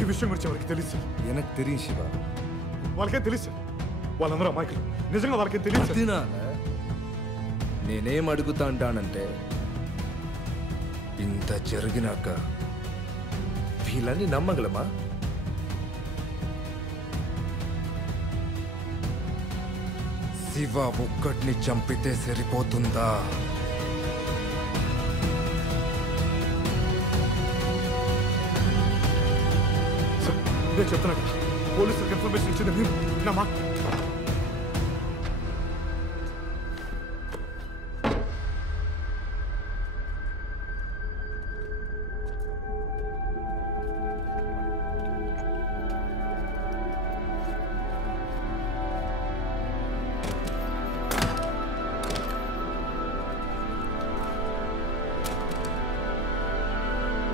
ఈ విషయం గురించి ఎవరికి తెలియదు సార్. వెనక్కి తెలియదు శివ. వాళ్ళకేం తెలియదు సార్. వాళ్ళందరూ అమాయకులు. నిజంగా వాళ్ళకేం తెలియదు సార్. నేనేం అడుగుతా అంటానంటే, ఇంత జరిగినాక వీళ్ళని నమ్మగలమా? శివ ఒక్కడిని చంపితే సరిపోతుందా? నేను చెప్తున్నా, పోలీసులకు ఇన్ఫర్మేషన్ ఇచ్చింది మీరు. నా మాట